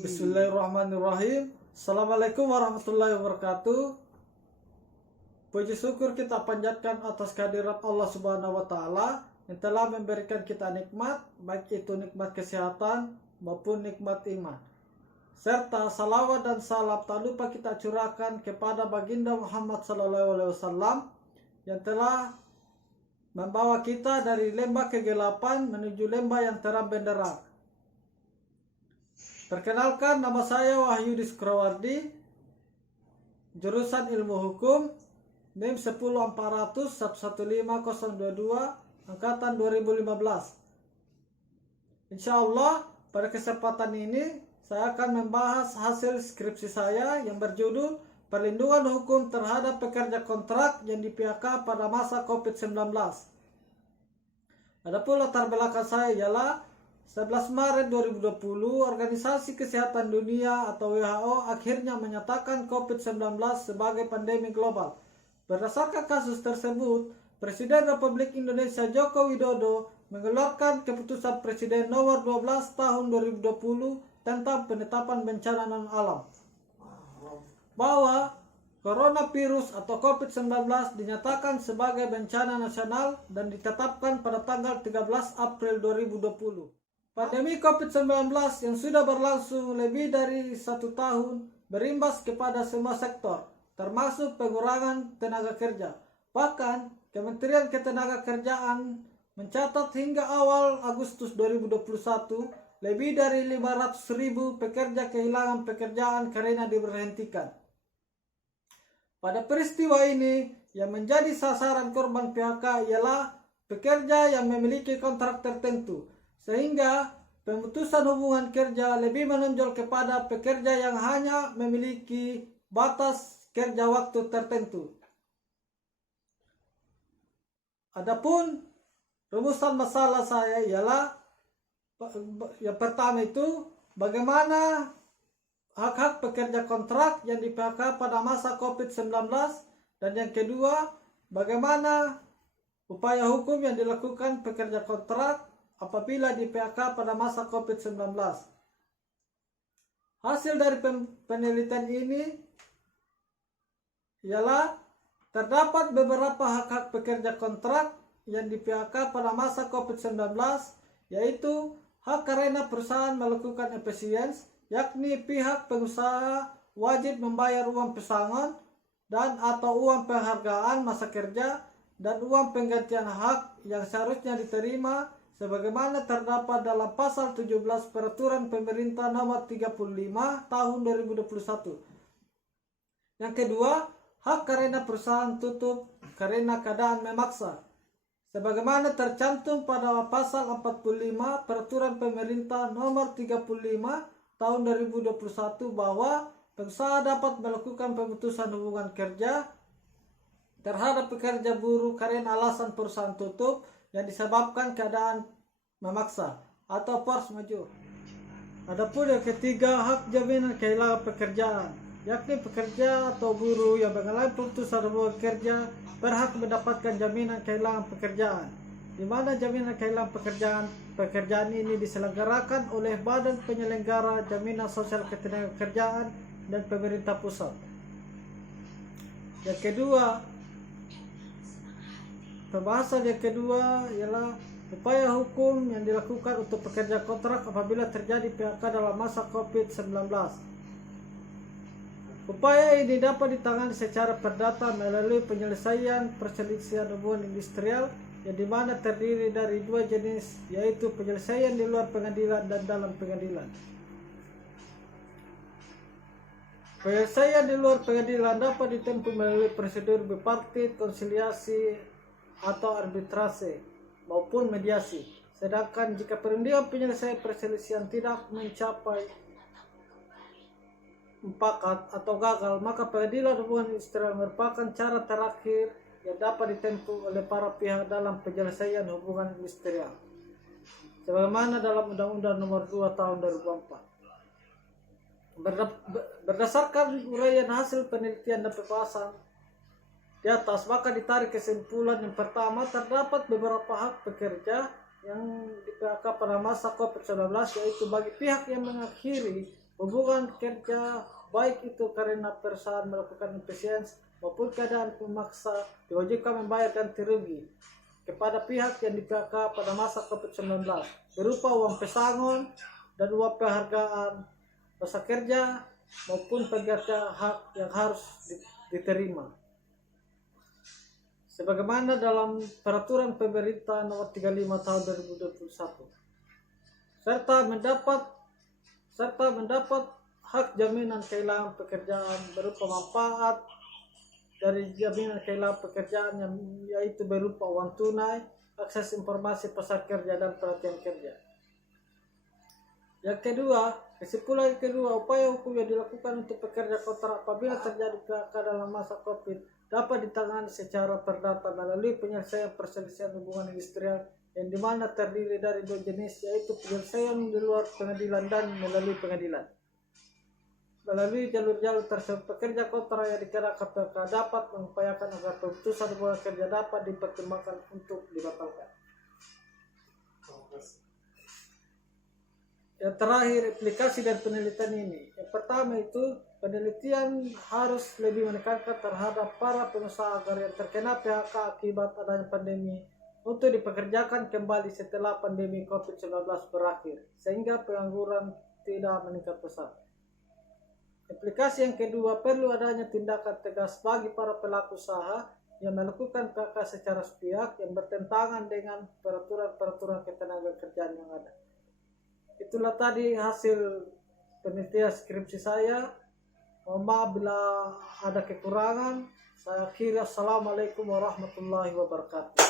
Bismillahirrahmanirrahim. Assalamualaikum warahmatullahi wabarakatuh. Puji syukur kita panjatkan atas kehadirat Allah Subhanahu wa taala yang telah memberikan kita nikmat, baik itu nikmat kesehatan maupun nikmat iman. Serta salawat dan salam tak lupa kita curahkan kepada baginda Muhammad SAW yang telah membawa kita dari lembah kegelapan menuju lembah yang terang benderang. Perkenalkan, nama saya Wahyudi Sukrowardi, jurusan Ilmu Hukum, NIM 10400 115022, angkatan 2015. Insya Allah, pada kesempatan ini saya akan membahas hasil skripsi saya yang berjudul Perlindungan Hukum Terhadap Pekerja Kontrak yang di PHK pada masa COVID-19. Adapun latar belakang saya ialah 11 Maret 2020, Organisasi Kesehatan Dunia atau WHO akhirnya menyatakan COVID-19 sebagai pandemi global. Berdasarkan kasus tersebut, Presiden Republik Indonesia Joko Widodo mengeluarkan keputusan Presiden nomor 12 tahun 2020 tentang penetapan bencana non-alam. Bahwa coronavirus atau COVID-19 dinyatakan sebagai bencana nasional dan ditetapkan pada tanggal 13 April 2020. Pandemi COVID-19 yang sudah berlangsung lebih dari 1 tahun berimbas kepada semua sektor, termasuk pengurangan tenaga kerja. Bahkan, Kementerian Ketenagakerjaan mencatat hingga awal Agustus 2021, lebih dari 500.000 pekerja kehilangan pekerjaan karena diberhentikan. Pada peristiwa ini, yang menjadi sasaran korban PHK ialah pekerja yang memiliki kontrak tertentu, sehingga pemutusan hubungan kerja lebih menonjol kepada pekerja yang hanya memiliki batas kerja waktu tertentu. Adapun rumusan masalah saya ialah yang pertama itu bagaimana hak-hak pekerja kontrak yang di PHK pada masa COVID-19, dan yang kedua bagaimana upaya hukum yang dilakukan pekerja kontrak apabila di PHK pada masa COVID-19. Hasil dari penelitian ini ialah terdapat beberapa hak-hak pekerja kontrak yang di PHK pada masa COVID-19, yaitu hak karena perusahaan melakukan efisiensi, yakni pihak pengusaha wajib membayar uang pesangon dan atau uang penghargaan masa kerja dan uang penggantian hak yang seharusnya diterima sebagaimana terdapat dalam pasal 17 Peraturan Pemerintah Nomor 35 Tahun 2021. Yang kedua, hak karena perusahaan tutup karena keadaan memaksa, sebagaimana tercantum pada pasal 45 Peraturan Pemerintah Nomor 35 Tahun 2021 bahwa pengusaha dapat melakukan pemutusan hubungan kerja terhadap pekerja buruh karena alasan perusahaan tutup yang disebabkan keadaan memaksa atau force majeure. Adapun yang ketiga, hak jaminan kehilangan pekerjaan, yakni pekerja atau buruh yang mengalami pemutusan hubungan kerja berhak mendapatkan jaminan kehilangan pekerjaan, di mana jaminan kehilangan pekerjaan ini diselenggarakan oleh Badan Penyelenggara Jaminan Sosial Ketenagakerjaan dan pemerintah pusat. Yang kedua, pembahasan yang kedua ialah upaya hukum yang dilakukan untuk pekerja kontrak apabila terjadi PHK dalam masa COVID-19. Upaya ini dapat ditangani secara perdata melalui penyelesaian perselisihan hubungan industrial yang dimana terdiri dari dua jenis, yaitu penyelesaian di luar pengadilan dan dalam pengadilan. Penyelesaian di luar pengadilan dapat ditempuh melalui prosedur bipartit, konsiliasi atau arbitrase maupun mediasi. Sedangkan jika perundingan penyelesaian perselisihan tidak mencapai mufakat atau gagal, maka pengadilan hubungan industrial merupakan cara terakhir yang dapat ditempuh oleh para pihak dalam penyelesaian hubungan industrial, sebagaimana dalam Undang-Undang Nomor 2 Tahun 2004. Berdasarkan uraian hasil penelitian dan pembahasan di atas, maka ditarik kesimpulan yang pertama, terdapat beberapa hak pekerja yang di PHK pada masa COVID-19, yaitu bagi pihak yang mengakhiri hubungan kerja, baik itu karena perusahaan melakukan efisiensi maupun keadaan pemaksa, diwajibkan membayar ganti rugi kepada pihak yang di PHK pada masa COVID-19 berupa uang pesangon dan uang penghargaan masa kerja maupun pekerja hak yang harus diterima. Sebagaimana dalam peraturan pemerintah nomor 35 tahun 2021 serta mendapat hak jaminan kehilangan pekerjaan berupa manfaat dari jaminan kehilangan pekerjaan yang yaitu berupa uang tunai, akses informasi pasar kerja dan pelatihan kerja. Yang kedua, kesimpulan kedua, upaya hukum yang dilakukan untuk pekerja kontrak apabila terjadi PHK dalam masa COVID dapat ditangani secara perdata melalui penyelesaian perselisihan hubungan industrial yang dimana terdiri dari dua jenis, yaitu penyelesaian di luar pengadilan dan melalui pengadilan. Melalui jalur-jalur tersebut, pekerja kontrak yang dikenakan PHK dapat mengupayakan agar keputusan hubungan kerja dapat dipertimbangkan untuk dibatalkan. Yang terakhir, aplikasi dan penelitian ini. Yang pertama itu, penelitian harus lebih menekankan terhadap para pengusaha agar yang terkena PHK akibat adanya pandemi untuk dipekerjakan kembali setelah pandemi COVID-19 berakhir, sehingga pengangguran tidak meningkat pesat. Aplikasi yang kedua, perlu adanya tindakan tegas bagi para pelaku usaha yang melakukan PHK secara sepihak yang bertentangan dengan peraturan-peraturan ketenagakerjaan yang ada. Itulah tadi hasil penelitian skripsi saya. Mohon maaf bila ada kekurangan. Saya akhiri. Assalamualaikum warahmatullahi wabarakatuh.